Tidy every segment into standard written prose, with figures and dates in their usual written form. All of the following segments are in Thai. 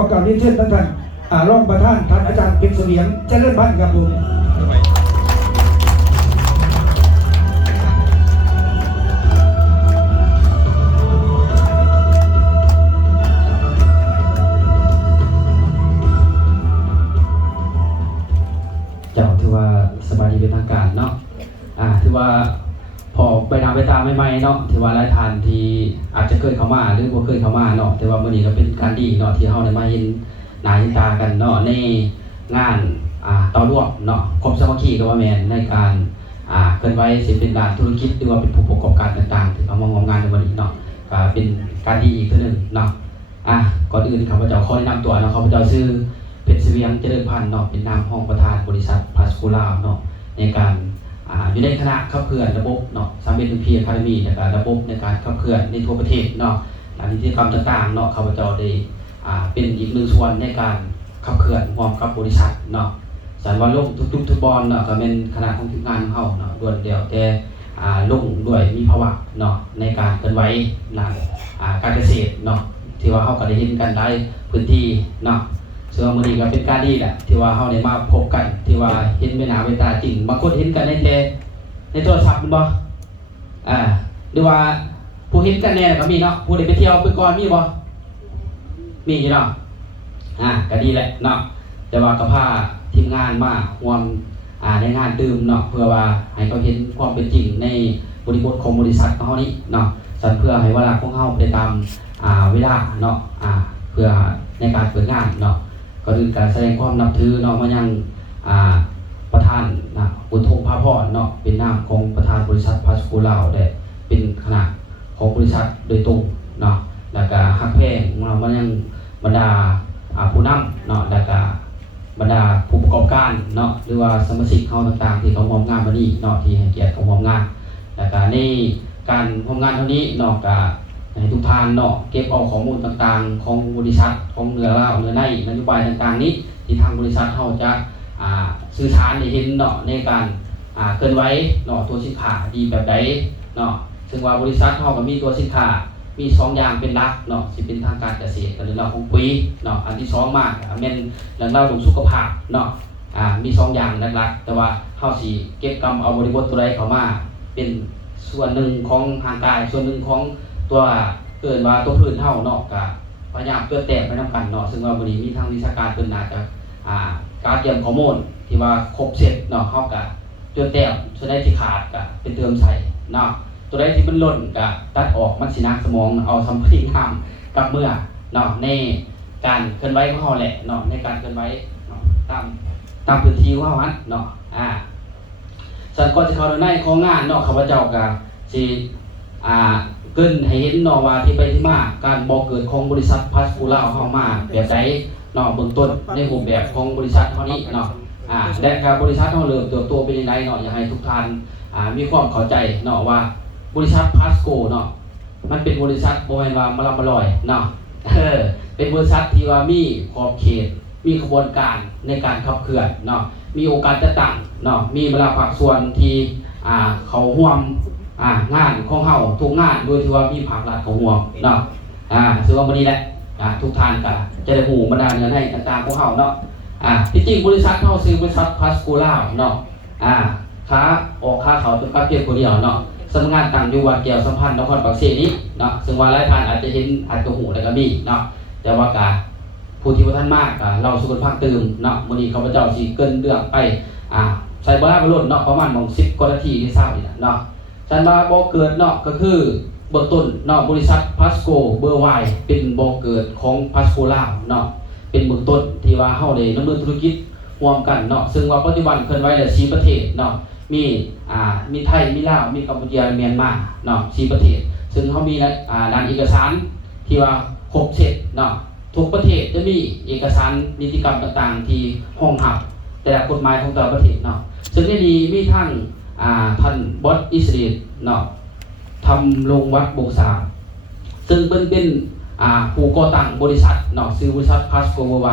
ขอกราบเรียนเชิญท่านรองประธานท่านอาจารย์เป็นเสวียงเจริญพันธ์ครับผมเจ้าถือว่าสบายดีเป็นทางการเนาะถือว่าพอไปนำไปตามใหม่ๆเนาะถือว่าหลายท่านที่อาจจะเคยเข้ามาหรือบ่เคยเข้ามาเนาะแต่ว่ามื้อนี้ก็เป็นการดีเนาะที่เฮาได้มาเห็นหน้าเห็นตากันเนาะในงานต่อร่วมเนาะครบสามัคคีก็ว่าแม่นในการเคลื่อนไหวสิเป็นด้านธุรกิจหรือว่าเป็นผู้ประกอบการต่างๆที่เขามางงานในวันนี้เนาะก็เป็นการดีอีกตัวนึงเนาะก่อนอื่นข้าพเจ้าขอแนะนำตัวเนาะข้าพเจ้าชื่อเพชรเสวียงเจริญพันธ์เนาะเป็นนามห้องประธานบริษัทพาสคูล่าเนาะในการอยู่ในคณะขับเคลื่อนระบบเนาะ3 พีอะคาเดมี่ในการระบบในการขับเคลื่อนในทั่วประเทศเนาะกิจกรรมต่างๆเนาะข้าพเจ้าได้เป็นอีกหนึ่งส่วนในการขับเคลื่อนร่วมกับบริษัทเนาะสันวันลงทุกบอลเนาะก็เป็นคณะของทีมงานของเขาเนาะด่วนเดียวแต่ลงด้วยมีภาวะเนาะในการเคลื่อนไหวการเกษตรเนาะที่ว่าเขาก็ได้เห็นกันได้พื้นที่เนาะซึ่งมื้อนี้ก็เป็นการดีแหละที่ว่าเฮาได้มาพบกันที่ว่าเห็นเวหน้าเวตาจริงบางคนเห็นกันในโทรศัพท์มันบ่หรือว่าผู้เห็นกันแน่ก็มีเนาะผู้ได้ไปเที่ยวไปก่อนมีบ่มีอยู่เนาะก็ดีแหละเนาะแต่ว่าก็พาทีมงานมาร่วมในงานดื่มเนาะเพื่อว่าให้เขาเห็นความเป็นจริงในบริบทของบริษัทของเฮานี้เนาะสั่นเพื่อให้เวลาของเฮาไปตามเวลาเนาะเพื่อในการเปิดงานเนาะก็คือการแสดงความนับถือเนาะมายังประธานบุญทงพาพรเนาะเป็นนามของประธานบริษัทพาสคูล่าได้เป็นคณะของบริษัทโดยตรงเนาะแล้วก็ฮักแพงมายังบรรดาผู้นำเนาะแล้วก็บรรดาผู้ประกอบการเนาะหรือว่าสมาชิกเขาต่างๆที่เขาร่วมงานมานี้เนาะที่ให้เกียรติเขาร่วมงานแล้วก็ในการร่วมงานเท่านี้เนาะก็ให้ทุกท่านเนาะเก็บเอาข้อมูลต่างๆของบริษัทของเนื้อเล่าเนื้อในนโยบายต่างๆนี้ที่ทางบริษัทเขาจะสื่อสารให้เห็นเนาะในการเคลื่อนไหวเนาะตัวสินค้าดีแบบใดเนาะซึ่งว่าบริษัทเขาก็มีตัวสินค้ามี2อย่างเป็นหลักเนาะสิเป็นทางการเกษตรกับเรื่องราวของปุ๋ยเนาะอันที่2มากแม่นเรื่องราวของสุขภาพเนาะมี2อย่างหลักๆแต่ว่าเฮาสิเก็บกำเอาบริบทตัวใดเข้ามาเป็นส่วนหนึ่งของทางกายส่วนหนึ่งของตัวเกิดว่าตัวพื้นเฮาเนาะก็พยายามเพื่อแตกไปนำกันเนาะซึ่งว่าวันนี้มีทางวิชาการเพิ่นน่าจะการเตรียมข้อมูลที่ว่าครบเสร็จเนาะเฮาก็จดแต้มส่วนใดที่ขาดก็ไปเติมใส่เนาะตัวใดที่มันหล่นก็ตัดออกมันสินักสมองเอาสัมผัสทำกับเมื่อเนาะในการเคลื่อนไหวของเฮาแหละเนาะในการเคลื่อนไหวตามพื้นที่ของเฮาเนาะส่วนก่อนจะเข้าในของงานเนาะข้าพเจ้าก็สิเกินให้เห็นเนาะว่าที่ไปที่มาการบ่เกิดของบริษัทพาสคูล่าเฮามาแบบใดเนาะเบื้องต้นในรูปแบบของบริษัทเฮานี้เนาะและการบริษัทเฮาเริ่มเติบโตเป็นยังไงเนาะอยากให้ทุกท่านมีความเข้าใจเนาะว่าบริษัทพาสโกเนาะมันเป็นบริษัทบ่แม่นว่ามาลำมาลอยเนาะเป็นบริษัทที่ว่ามีขอบเขตมีกระบวนการในการขับเคลื่อนเนาะมีองค์การจัดตั้งเนาะมีบรรดาภาคส่วนที่เขาร่วมงานของเฮาทุกงานโดยที่ว่ามีภาครัฐเขาร่วมเนาะซึ่งว่าวันนี้แหละทุกท่านก็จะได้หูบรรดาเนื้อในต่างๆของเฮาเนาะที่จริงบริษัทเฮาซื้อบริษัทพาสคูล่าเนาะค้าออกค้าเขาเป็นค้าเพียงคนเดียวเนาะสำนักงานตั้งอยู่วัดแก้วสัมพันธ์นครปากเสนี้เนาะซึ่งว่าหลายท่านอาจจะเห็นอาจจะหูแล้วก็มีเนาะแต่ว่าการผู้ที่ว่าท่านมากเราสุขภาพตื่นเนาะมื้อนี้ข้าพเจ้าสิเกินเรื่องไปใส่บ่ได้บ่ล้นเนาะประมาณ10 กว่านาทีที่ทราบนี่เนาะฉันว่าบ่เกิดเนาะก็คือเบื้องต้นเนาะบริษัทพาสโกเบอร์ไวเป็นบ่เกิดของพาสโกล่าเนาะเป็นเบื้องต้นที่ว่าเฮาได้ดำเนินธุรกิจร่วมกันเนาะซึ่งว่าปัจจุบันเคลื่อนไหวได้4 ประเทศเนาะมีไทยมีลาวมีกัมพูชาเมียนมาเนาะ4 ประเทศซึ่งเขามีด้านเอกสารที่ว่าครบเสร็จเนาะทุกประเทศจะมีเอกสารนิติกรรมต่างๆที่ห้องหับแต่ละกฎหมายของแต่ละประเทศเนาะซึ่งในนี้มีทั้งท่านบอสอิสราเอลเนาะทำลงวัดบงสาซึ่งเป็นผู้ก่อตั้งบริษัทเนาะซื้อบริษัทพาสโกเวอร์ไว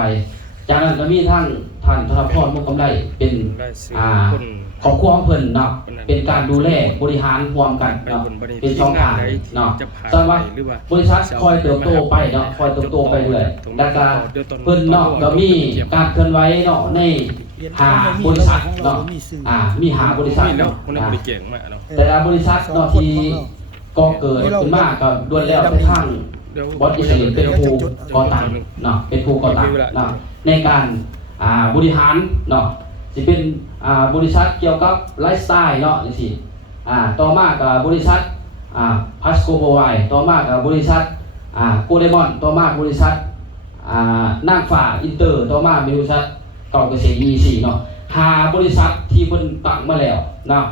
จากนั้นก็มีทั้งท่านธนพรมุกกำไรเป็นครอบครัวของเพิ่นเนาะเป็นการดูแลบริหารร่วมกันเนาะเป็นช่องทางเนาะส่วนว่าบริษัทคอยเติบโตไปเนาะคอยเติบโตไปเรื่อยแล้วก็เพิ่นเนาะก็มีการเคลื่อนไหวเนาะในหาบริษัทเนาะมีหาบริษัทเนาะแต่ละบริษัทเนาะที่ก็เกิดขึ้นมาก็ล้วนแล้วแต่ทางบอสอิสราเอลเป็นผู้ก่อตั้งเนาะเป็นผู้ก่อตั้งเนาะในการบริหารเนาะสิเป็นบริษัทเกี่ยวกับไลฟ์สไตล์เนาะจังซี่ต่อมาก็บริษัทพัสโกโบไวต่อมาก็บริษัทโกเดมอนต่อมาบริษัทนางฟ้าอินเตอร์ต่อมาบริษัทเก่าเกษตร EC เนาะหาบริษัทที่เพิ่นตั้งมาแล้วเนาะ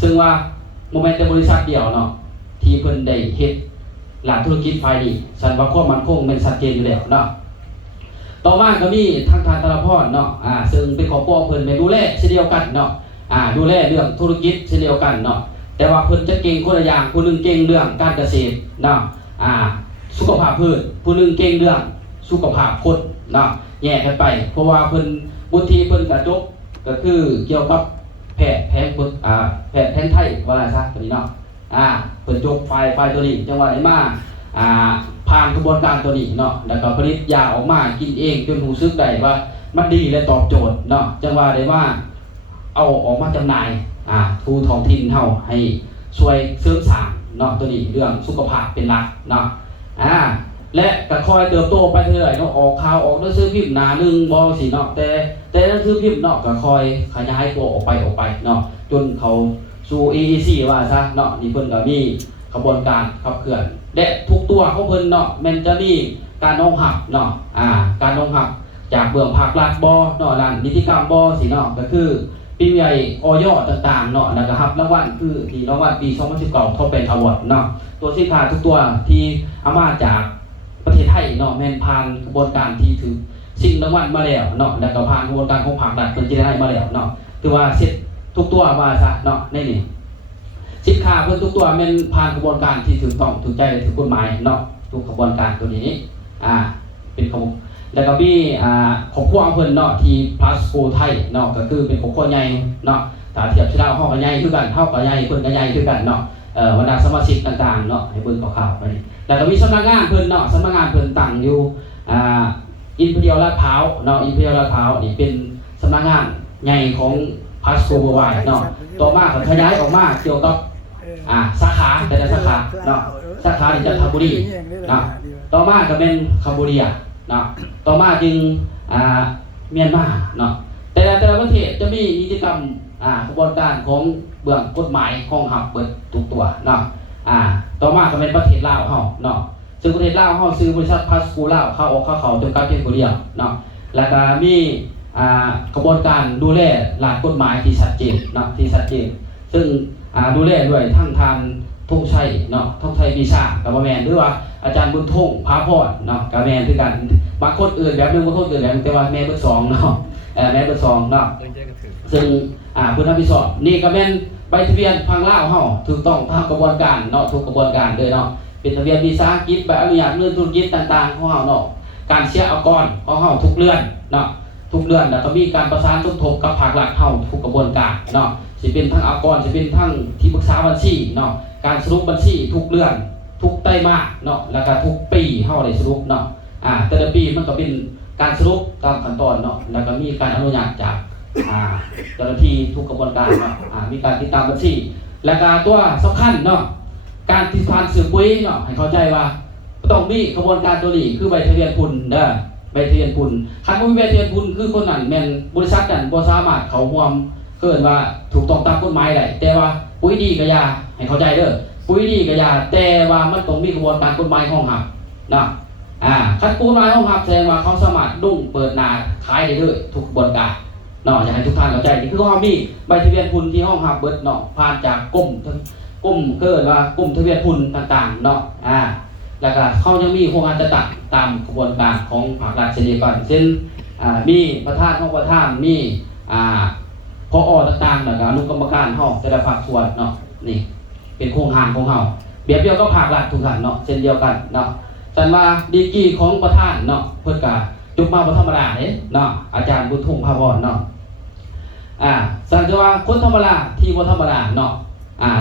ซึ่งว่าโมเมนต์แต่บริษัทเดียวเนาะที่เพิ่นได้เฮ็ดหลักธุรกิจไฟนี้ฉันว่าความมั่นคงเป็นชัดเจนอยู่แล้วเนาะต่อมาก็มีทางธนพรเนาะซึ่งเป็นครอบครัวเพิ่นไปดูแลเช่นเดียวกันเนาะดูแลเรื่องธุรกิจเช่นเดียวกันเนาะแต่ว่าเพิ่นจะเก่งคนละอย่างผู้นึงเก่งเรื่องการเกษตรเนาะสุขภาพพืชผู้นึงเก่งเรื่องสุขภาพคนเนาะแยกกันไปเพราะว่าเพิ่นบุตรีเพิ่นก็จบก็คือเกี่ยวกับแพทย์แผนไทยว่าซะตัวนี้เนาะเพิ่นจบไฟตัวนี้จังหวัดไหนมาผ่านกระบวนการตัวนี้เนาะแล้วก็ผลิตยาออกมากินเองจนรู้สึกได้ว่ามันดีและตอบโจทย์เนาะจังหวัดได้ว่าเอาออกมาจำหน่ายทูท้องถิ่นเฮาให้ช่วยเสริมสร้างเนาะตัวนี้เรื่องสุขภาพเป็นหลักเนาะและก็คอยเติบโตไปเรื่อยๆเนาะออกข่าวออกหนังสือพิมพ์หน้านึงบ่สิเนาะแต่หนังสือพิมพ์เนาะก็คอยขยายตัวออกไปเนาะจนเขาสู่ AEC ว่าซะเนาะนี่เพิ่นก็มีกระบวนการขับเคลื่อนและทุกตัวของเพิ่นเนาะมันจะมีการน้องหักเนาะการน้องหักจากเบื้องภาครัฐบ่เนาะร้านนิติกรรมบ่สิเนาะก็คือปีใหญ่อย.ต่างๆเนาะแล้วก็รับรางวัลคือที่รางวัลปี2019 Top Pen Award เนาะตัวสินค้าทุกตัวที่เอามาจากประเทศไทยเนาะแม่นผ่านกระบวนการที่ถือสิ่งรางวัลมาแล้วเนาะแล้วก็ผ่านกระบวนการของภาครัฐเพิ่นสิได้มาแล้วเนาะคือว่าเสร็จทุกตัวว่าซะเนาะในนี่สินค้าเพิ่นทุกตัวแม่นผ่านกระบวนการที่ถูกต้องถูกใจและถูกกฎหมายเนาะทุกกระบวนการตัวนี้เป็นของแล้วก็มีครอบครัวของเพิ่นเนาะที่ Plus School ไทยเนาะก็คือเป็นครอบครัวใหญ่เนาะถ้าเทียบชาวเฮาก็ใหญ่คือกันเฮาก็ใหญ่เพิ่นก็ใหญ่คือกันเนาะบรรดาสมาชิกต่างๆเนาะให้เพิ่นข่าวๆไปแล้วก็มีสำนักงานเพิ่นเนาะสำนักงานเพิ่นตั้งอยู่อินเพียวลาดพร้าวเนาะอินเพียวลาดพร้าวนี่เป็นสำนักงานใหญ่ของพัสโกเวอร์ไวเนาะต่อมาก็ขยายออกมาเกี่ยวกับสาขาแต่ละสาขาเนาะสาขาในจันทบุรีเนาะต่อมาก็เป็นคัมพูเดียเนาะต่อมาจึงเมียนมาเนาะแต่ละประเทศจะมีนิติกรรมกระบวนการของเบื้องกฎหมายของหับเปิดทุกตัวเนาะต่อมาก็เป็นประเทศลาวเฮาเนาะซึ่งประเทศลาวเฮาซื้อบริษัทพัสกูลาวเข้าออกเข้าจนกับเพียงผู้เดียวเนาะแล้วก็มีกระบวนการดูแลหลักกฎหมายที่ชัดเจนเนาะที่ชัดเจนซึ่งดูแลด้วยทั้งทางธงชัยเนาะธงชัยปีชากับแมนหรือว่าอาจารย์บุญทงพาพรเนาะกับแมนคือกันบางคนอื่นแบบนึงบางคนอื่นแบบแต่ว่าแม่เบอร์2เนาะแม่เบอร์2เนาะซึ่งผู้รับผิดชอบนี่ก็แม่นใบทะเบียนพังลาวเฮาถูกต้องตามกระบวนการเนาะทุกกระบวนการเลยเนาะเป็นทะเบียนวิสาหกิจใบอนุญาตเรื่องธุรกิจต่างๆของเฮาเนาะการเสียอากรของเฮาทุกเดือนเนาะทุกเดือนแล้วก็มีการประสานสมทบกับภาครัฐเฮาทุกกระบวนการเนาะสิเป็นทั้งอากรสิเป็นทั้งที่ปรึกษาบัญชีเนาะการสรุปบัญชีทุกเดือนทุกไตรมาสเนาะแล้วก็ทุกปีเฮาได้สรุปเนาะแต่ละปีมันก็เป็นการสรุปตามขั้นตอนเนาะแล้วก็มีการอนุญาตจากเจ้าหน้าที่ทุกกระบวนการเนาะมีการติดตามบัญชีและก็ตัวสำคัญเนาะการติดตามสืบปุ๋ยเนาะให้เข้าใจว่าต้องมีกระบวนการตัวนี้คือใบทะเบียนทุนเด้อใบทะเบียนทุนคันบ่มีใบทะเบียนทุนคือคนนั้นแม่นบริษัทนั้นบ่สามารถเข้าร่วมเกินว่าถูกต้องตามกฎหมายได้แต่ว่าปุ๋ยดีก็อย่าให้เข้าใจเด้อปุ๋ยดีก็อย่าแต่ว่ามันต้องมีกระบวนการกฎหมายของหับเนาะคันกฎหมายของหับแสดงว่าเขาสามารถดุ้งเปิดหน้าขายได้เลยทุกกระบวนการเนาะอยากให้ทุกท่านเข้าใจนี่คือเขามีใบทะเบียนทุนที่ห้องหับเบิดเนาะผ่านจากกรมเกิดว่ากรมทะเบียนทุนต่างๆเนาะแล้วก็เขายังมีโครงการจัดตั้งตามกระบวนการของภาครัฐเช่นเดียวกันเช่นมีประธานห้องประธานมีพอต่างๆแล้วก็อนุกรรมการเฮาแต่ละภาคส่วนเนาะนี่เป็นโครงการของเฮาเปรียบเทียบกับภาครัฐทุกท่านเนาะเช่นเดียวกันเนาะสันว่าดีกรีของประธานเนาะเพิ่นก็จ จบมาบ่ธรรมดาเด้เนาะอาจารย์บุญทุ่งภาพรเนาะสังเกตว่าคนธรรมดาที่บ่ธรรมดาเนาะ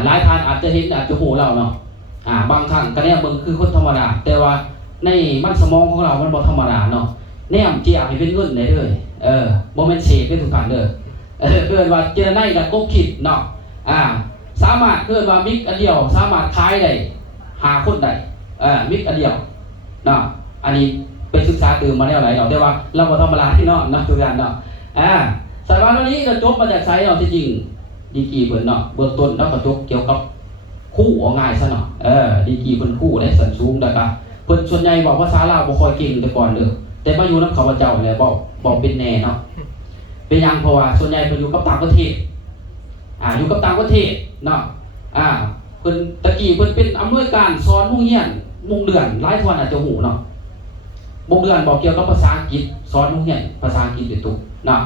หลายท่านอาจจะเห็นอาจจะหูเราเนาะบางครั้งก็แนมเบิ่งคือคนธรรมดาแต่ว่าในมันสมองของเรามันบ่ธรรมดาเนาะแนมเจียให้เป็นเงินได้เลยบ่แม่นเศษเป็นทุกท่านเด้อเกิดว่าเจรไนกับกบคิดเนาะสามารถเกิดว่ามิกอันเดียวสามารถขายได้5คนได้มิกอันเดียวเนาะอันนี้ไปศึกษาตื่นมาแล้วหลายเนาะแต่ว่าเราบ่ธรรมดาที่เนาะทุกท่านเนาะสายวันวันนี้ก็จบมาจากไสเนาะที่จริงดีกรีเพิ่นเนาะเบื้องต้นแล้วก็จบเกี่ยวกับคู่เอาง่ายซะเนาะดีกรีเพิ่นคู่ได้สันสูงแล้วก็เพิ่นส่วนใหญ่บอกภาษาลาวบ่ค่อยเก่งแต่ก่อนเด้อแต่มาอยู่นำข้าพเจ้าแล้วบอกเป็นแน่เนาะเป็นหยังเพราะว่าส่วนใหญ่เพิ่นอยู่กับต่างประเทศอยู่กับต่างประเทศเนาะเพิ่นตะกี้เพิ่นเป็นอำนวยการสอนโรงเรียนวงเดือนหลายคนอาจจะหูเนาะวงเดือนบอกเกี่ยวกับภาษาอังกฤษสอนโรงเรียนภาษาอังกฤษเป็นตุเนาะ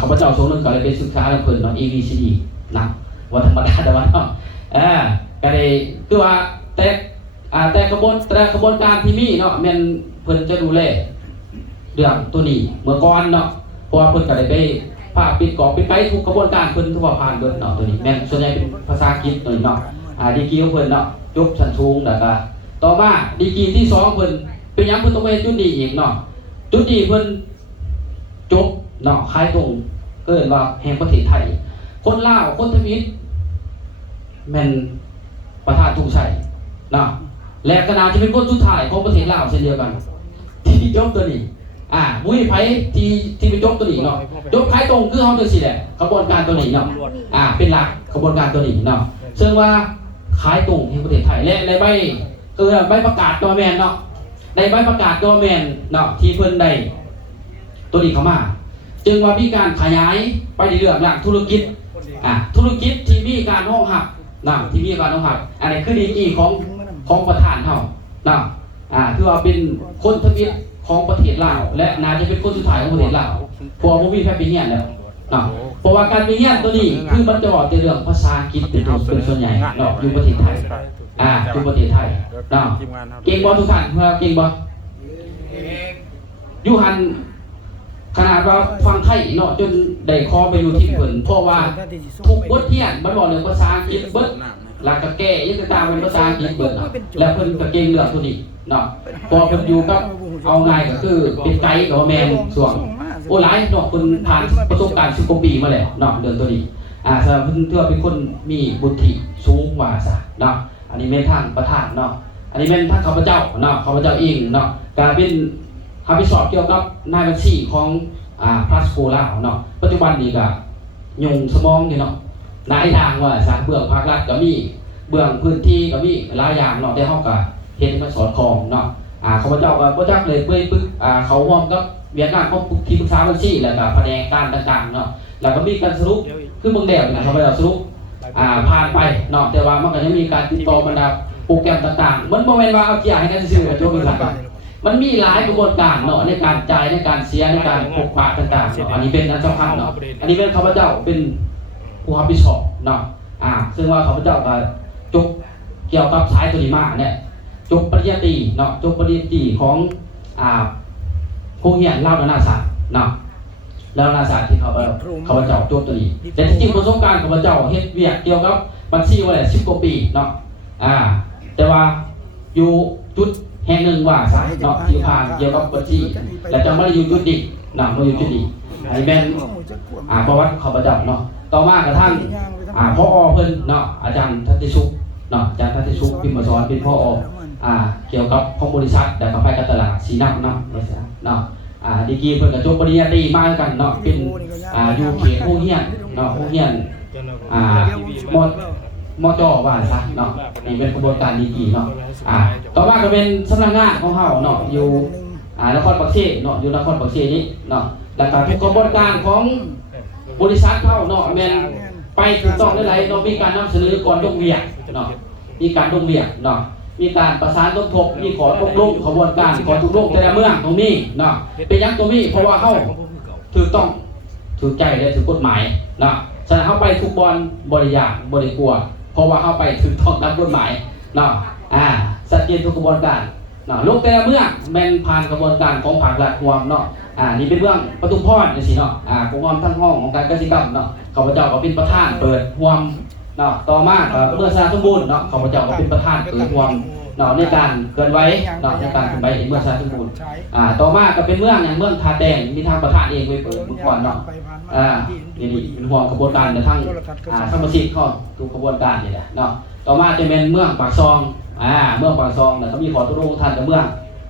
ข้าพเจ้าช่วงนึงก็เลยไปศึกษาเพิ่นเนาะ ABCD นะว่าธรรมดาแต่ว่าเนาะก็ได้คือว่าแต่กระบวนการที่มีเนาะแม่นเพิ่นจะดูแลเรื่องตัวนี้เมื่อก่อนเนาะเพราะว่าเพิ่นก็ได้ไปภาคปิดกรอบปิดไปทุกกระบวนการเพิ่นทุกว่าผ่านเบิดเนาะตัวนี้แม่นส่วนใหญ่เป็นภาษาอังกฤษตัวนี้เนาะดีกรีของเพิ่นเนาะจบชั้นสูงแล้วก็ต่อมาดีกรีที่2เพิ่นเป็นหยังเพิ่นต้องไปจุดนี้อีกเนาะจุดนี้เพิ่นจบเนาะคล้ายตรงเกิดว่าแห่งประเทศไทยคนลาวคนทมิฬแม่นประธานธงชัยเนาะและก็น่าจะเป็นคนสุดท้ายของประเทศลาวเช่นเดียวกันที่จบตัวนี้มุ้ยไผที่ไปจบตัวนี้เนาะจบคล้ายตรงคือเฮาจังซี่แหละกระบวนการตัวนี้เนาะเป็นหลักกระบวนการตัวนี้เนาะซึ่งว่าคล้ายตรงแห่งประเทศไทยและในใบประกาศกอแมนเนาะในใบประกาศกอแมนเนาะที่เพิ่นได้ตัวนี้เข้ามาจึงว่ามีการขยายไปในเรื่องหลักธุรกิจที่มีการห้องหักที่มีการห้องหักอันนี้คือดีกรีของประธานเฮาคือว่าเป็นคนทวีตของประเทศลาวและน่าจะเป็นคนสุดท้ายของประเทศลาวเพราะว่าบ่มีแพทย์ไปเรียนแล้วเพราะว่าการไปเรียนตัวนี้คือมันจะบอกในเรื่องภาษาอังกฤษเป็นส่วนใหญ่อยู่ประเทศไทยอยู่ประเทศไทยเก่งบ่ทุกท่านเก่งบ่อยู่หันขนาดว่าฟังไทยเนาะจนได้คอไปอยู่ที่เพิ่นเพราะว่าทุกบทเรียนมันบอกเรื่องภาษาอังกฤษเบิดหลักก็แก้ยังตามเป็นภาษาอังกฤษเบิดแล้วเพิ่นก็เก่งเรื่องตัวนี้เนาะพอเพิ่นอยู่กับเอาง่ายก็คือเป็นไกด์กับแม่นส่วนหลายเนาะเพิ่นผ่านประสบการณ์10กว่าปีมาแล้วเนาะเรื่องตัวนี้สำหรับเพิ่นถือว่าเป็นคนมีบุธิสูงว่าซะเนาะอันนี้แม่นทางประธานเนาะอันนี้แม่นทางข้าพเจ้าเนาะข้าพเจ้าเองเนาะก็เป็นข้าพเจ้าเกี่ยวกับนายบัญชีของพลัสโคลาเนาะปัจจุบันนี้ก็ยุ่งสมองนี่เนาะนายทางว่าสร้างเบื้องภาครัฐก็มีเบื้องพื้นที่ก็มีหลายอย่างเนาะแต่เฮาก็เฮ็ดให้มันสอดคล้องเนาะข้าพเจ้าก็บ่จักเลยไปปรึกเขาร่วมกับเวียดนามของที่ปรึกษาบัญชีแล้วก็แผนกการต่างๆเนาะแล้วก็มีการสรุปคือเบิ่งแล้วนะข้าพเจ้าสรุปผ่านไปเนาะแต่ว่ามันก็ยังมีการติดต่อบรรดาโปรแกรมต่างๆมันบ่แม่นว่าเอาเจียให้กันซื่อๆจบอีกแล้วมันมีหลายกระบวนการเนาะในการจ่ายในการเสียในการพกพาต่างๆเนาะอันนี้เป็นอันสำคัญเนาะอันนี้เป็นข้าพเจ้าเป็นผู้รับผิดชอบเนาะซึ่งว่าข้าพเจ้าก็จบเกี่ยวกับสายตัวนี้มาเนี่ยจบปริญญาตรีเนาะจบปริญญาตรีของโรงเรียนลาวนานาศาสตร์เนาะลาวนานาศาสตร์ที่ข้าพเจ้าจบตัวนี้แต่จริงๆประสบการณ์ข้าพเจ้าเฮ็ดเวียกเกี่ยวกับบัญชีมาแล้ว10 กว่าปีเนาะแต่ว่าอยู่จุดแห่งหนึ่งว่าซะเนาะที่ผ่านเกี่ยวกับบัญชีและจะมาอยู่จุดนี้เนาะมาอยู่จุดนี้ไอ้แม่นประวัติข้าพเจ้าเนาะต่อมากระทั่งผอ.เพิ่นเนาะอาจารย์ทัตติสุขเนาะอาจารย์ทัตติสุขพิมพ์สอนเป็นผอ.เกี่ยวกับของบริษัทและกับฝ่ายการตลาดสีน้ำเนาะดีกรีเพิ่นก็จบปริญญาตรีมากันเนาะเป็นอยู่เขตโรงเรียนเนาะโรงเรียนมจ.ว่าซะเนาะนี่เป็นกระบวนการดีกรีเนาะต่อมาก็เป็นสำนักงานของเฮาเนาะอยู่นครปักเสเนาะอยู่นครปักเสนี้เนาะแล้วก็ทุกกระบวนการของบริษัทเฮาเนาะแม่นไปถูกต้องได้หลายเนาะมีการนำเสนอก่อนลงเวียกเนาะมีการลงเวียกเนาะมีการประสานสมทบมีขอตกลงกระบวนการขอตกลงแต่ละเมืองตรงนี้เนาะเป็นยังตรงนี้เพราะว่าเฮาถูกต้องถูกใจและถูกกฎหมายเนาะฉะนั้นเฮาไปทุกบริยากบริกลัวเพราะว่าเฮาไปถูกต้องตามกฎหมายเนาะชัดเจนทุกกระบวนการ เนาะลงแต่ละเมืองแม่นผ่านกระบวนการของภาครัฐรวมเนาะนี่เป็นเรื่องปทุมพรจังซี่เนาะองค์กรทั้งห้องของการเกษตรกรรมเนาะข้าพเจ้าก็เป็นประธานเปิดรวมเนาะต่อมาก็เมื่อสร้างสมบูรณ์เนาะข้าพเจ้าก็เป็นประธานเปิดรวมเนาะในการเคลื่อนไหวเนาะในการเคลื่อนไหวเมื่อสร้างสมบูรณ์ต่อมาก็เป็นเมืองอย่างเมืองทาแดงมีทางประธานเองไปเปิดเมื่อก่อนเนาะนี่เป็นห่วงกระบวนการในทั้งสมาชิกเข้าทุกกระบวนการนี่แหละเนาะต่อมาจะเป็นเมืองปากซองเมืองปากซองเนี่ยเขามีขอตกลงท่านกับเมือง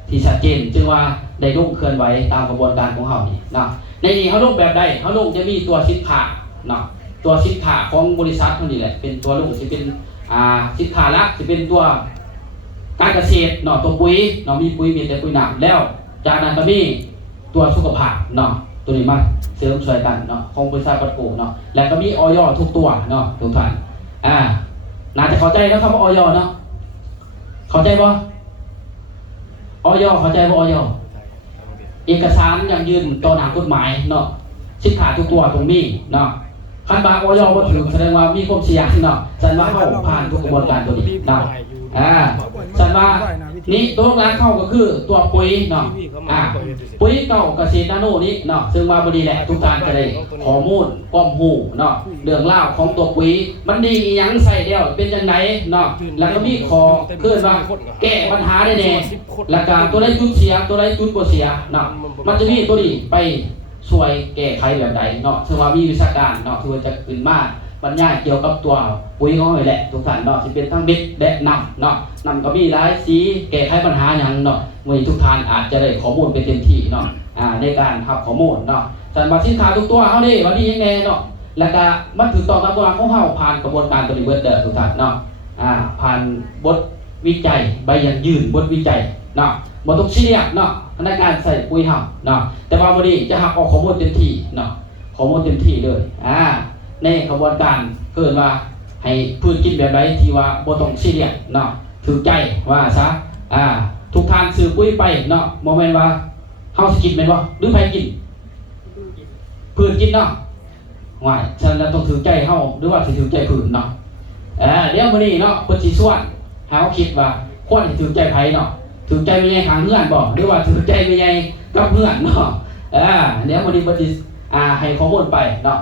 ที่ชัดเจนจึงว่าได้ลงเคลื่อนไหวตามกระบวนการของเขานี่เนาะในนี้เขาลงแบบใดเขาลงจะมีตัวสินค้าเนาะตัวสินค้าของบริษัทเท่านี้แหละเป็นตัวลงจะเป็นสินค้าละจะเป็นตัวการเกษตรเนาะตัวปุ๋ยเนาะมีปุ๋ยมีแต่ปุ๋ยหนักแล้วจากนั้นก็มีตัวสุขภาพเนาะตัวนี้มาเสริมช่วยกันเนาะของบริษัทปัตโกเนาะแล้วก็มีออยทุกตัวเนาะทุกท่านน่าจะเข้าใจแล้วครับว่าออยเนาะเข้าใจบ่ออยเข้าใจบ่ออยเอกสารอย่างยืนต่อหน้ากฎหมายเนาะสินค้าทุกตัวตรงนี้เนาะคันบาออยบ่ถึงแสดงว่ามีความเสี่ยงเนาะแสดงว่าเข้าผ่านทุกกระบวนการตัวนี้เนาะแสดงว่านี่ตัวร้านเข้าก็คือตัวปุ๋ยเนาะปุ๋ยเก่าเกษตรนาโนนี้เนาะซึ่งว่าบ่ดีแหละทุกท่านก็ได้ข้อมูลความรู้เนาะเรื่องราวของตัวปุ๋ยมันดีอีหยังใส่แล้วเป็นจังไดเนาะแล้วก็มีข้อคือว่าแก้ปัญหาได้แน่แล้วก็ตัวใดจุดเสียตัวใดจุดบ่เสียเนาะมันจะมีตัวนี้ไปช่วยแก้ไขแบบใดเนาะซึ่งว่ามีวิชาการเนาะที่ว่าจะขึ้นมาบรรยายเกี่ยวกับตัวปุ๋ยของเราแหละทุกท่านเนาะสิเป็นทั้งเบ็ดและนำเนาะนำก็มีหลายสีแก้ไขปัญหาอย่างเนาะวันนี้ทุกท่านอาจจะได้ข้อมูลเป็นเต็มที่เนาะในการรับข้อมูลเนาะสันบัตสินค้าทุกตัวเฮานี่ว่าดียังไงเนาะแล้วก็มันถูกต้องตามกฎหมายของเฮาผ่านกระบวนการตัวนี้เบิดเด้อทุกท่านเนาะผ่านบทวิจัยใบยังยืนบทวิจัยเนาะบ่ต้องซีเรียสเนาะในการใส่ปุ๋ยเฮาเนาะแต่ว่าวันนี้จะรับเอาข้อมูลเต็มที่เนาะข้อมูลเต็มที่เลยในกระบวนการเกิดว่าให้พืชกินแบบไรที่ว่าบ่ต้องซีเรียสเนาะถือใจว่าซะทุกทานซื้อปุ๋ยไปเนาะบ่แม่นว่าเฮาสิกินแม่นบ่หรือไผกินพืชกินเนาะว่าฉะนั้นต้องถือใจเฮาหรือว่าสิถือใจพืชเนาะเดี๋ยวมื้อนี้เนาะเพิ่นสิสวนเฮาคิดว่าควรสิถือใจไผเนาะถือใจแม่ใหญ่ข้างเฮือนบ่หรือว่าถือใจแม่ใหญ่กับเฮือนเนาะเดี๋ยวมื้อนี้เพิ่นสิให้ข้อมูลไปเนาะ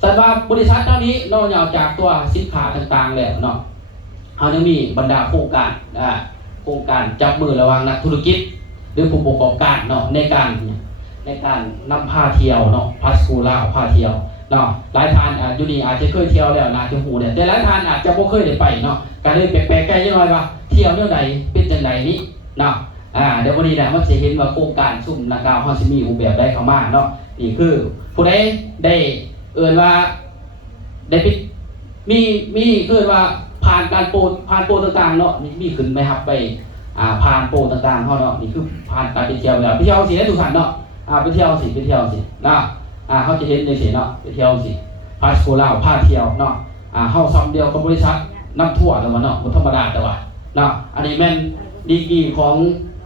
แต่ว่าบริษัทเท่านี้นอกจากตัวสินค้าต่างๆแล้วเนาะเขายังมีบรรดาโครงการจับมือระหว่างนักธุรกิจหรือผู้ประกอบการเนาะในการนำพาเที่ยวเนาะพาสคูล่าพาเที่ยวเนาะหลายท่านอยู่นี่อาจจะเคยเที่ยวแล้วนาจะหูเนี่ยแต่หลายท่านอาจจะบ่เคยได้ไปเนาะการเลยแปลกๆใกล้ยังไงวะเที่ยวเนี่ยใดเป็นจังไดนี้เนาะเดี๋ยววันนี้แหละมันจะเห็นว่าโครงการซุ่มนักการเฮาสิมีรูปแบบได้เข้ามาเนาะนี่คือผู้ใดได้ว่าได้มีคือว่าผ่านการโปรต่างๆเนาะมีขึ้นไหมครับไปผ่านโปรต่างๆเขาเนาะนี่คือผ่านการไปเที่ยวแล้วไปเที่ยวสิได้ทุกท่านเนาะไปเที่ยวสิเนาะเขาจะเห็นในสิเนาะไปเที่ยวสิพาสโคล่าพาเที่ยวเนาะเข้าซ้ำเดียวกับบริษัทน้ำทั่วแต่ว่าเนาะบ่ธรรมดาแต่ว่าเนาะอันนี้แม่นดีกรีของ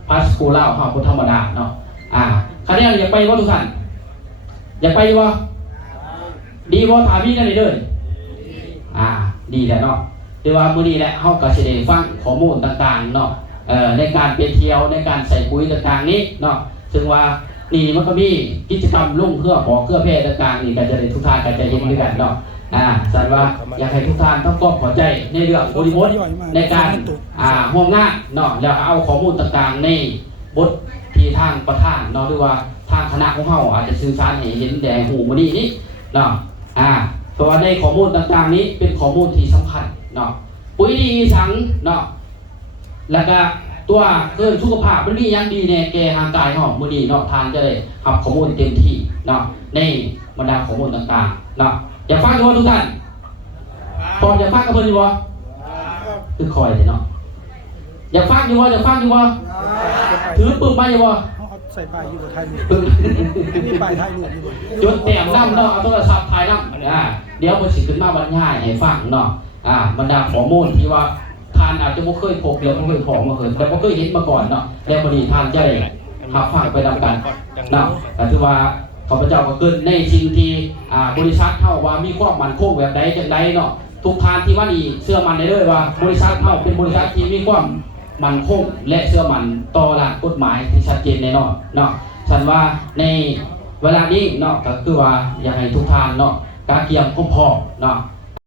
พาสโคล่าเขาบ่ธรรมดาเนาะคราวนี้อยากไปว่าทุกท่านอยากไปว่าดีบ่ถามพี่นั่นนี่เด้อดีแหละเนาะแต่ว่ามื้อนี้แหละเฮาก็สิได้ฟังข้อมูลต่างๆเนาะในการไปเที่ยวในการใส่ปุ๋ยต่างๆนี้เนาะซึ่งว่านี่มันก็มีกิจกรรมลงเพื่อขอเครือเพศต่างๆนี่ก็จะได้ทุกท่านก็จะเห็นด้วยกันเนาะสันว่าอยากให้ทุกท่านต้องก้มขอใจในเรื่องบริบทในการร่วมงานเนาะแล้วเอาข้อมูลต่างๆในบทที่ทางประธานเนาะหรือว่าทางคณะของเฮาอาจจะสื่อสารให้เห็นแด่หูมื้อนี้นี่เนาะเพราะว่าในข้อมูลต่างๆนี้เป็นข้อมูลที่สำคัญเนาะปุ๋ยดีสังเนาะแล้วก็ตัวสุขภาพมันมีอย่างดีแน่แก่ร่างกายเฮามื้อนี้เนาะทานจะได้รับข้อมูลเต็มที่เนาะในบรรดาข้อมูลต่างๆเนาะอยากฟังอยู่บ่ทุกท่านพร้อมอยากฟังกับเพิ่นอยู่บ่คือคอยเนาะอยากฟังอยู่บ่ถือปึ้มมาอยู่บ่ใส่ป้ายอยู่กับไทยมีป้ายไทยรูปอยู่จดแต้มนำเนาะเอาโทรศัพท์ถ่ายนำเดี๋ยวมันสิขึ้นมาบรรยายให้ฟังเนาะบรรดาข้อมูลที่ว่าทานอาจจะบ่เคยพบหรือบ่เคยของมาเคยแต่บ่เคยเห็นมาก่อนเนาะแล้วพอดีทานจะได้รับฟังไปนำกันเนาะก็ถือว่าข้าพเจ้าก็เกิดในสิ่งที่บริษัทเฮาว่ามีความมั่นคงแบบใดจังไดเนาะทุกท่านที่ว่านี่เชื่อมั่นได้เลยว่าบริษัทเฮาเป็นบริษัทที่มีความ มันคงและเชื่อมันต่อหลักกฎหมายที่ชัดเจนแน่นอนเนาะฉันว่าในเวลานี้เนาะก็คือว่าอยากให้ทุกท่านเนาะกาเกียมพร้อมๆเนาะ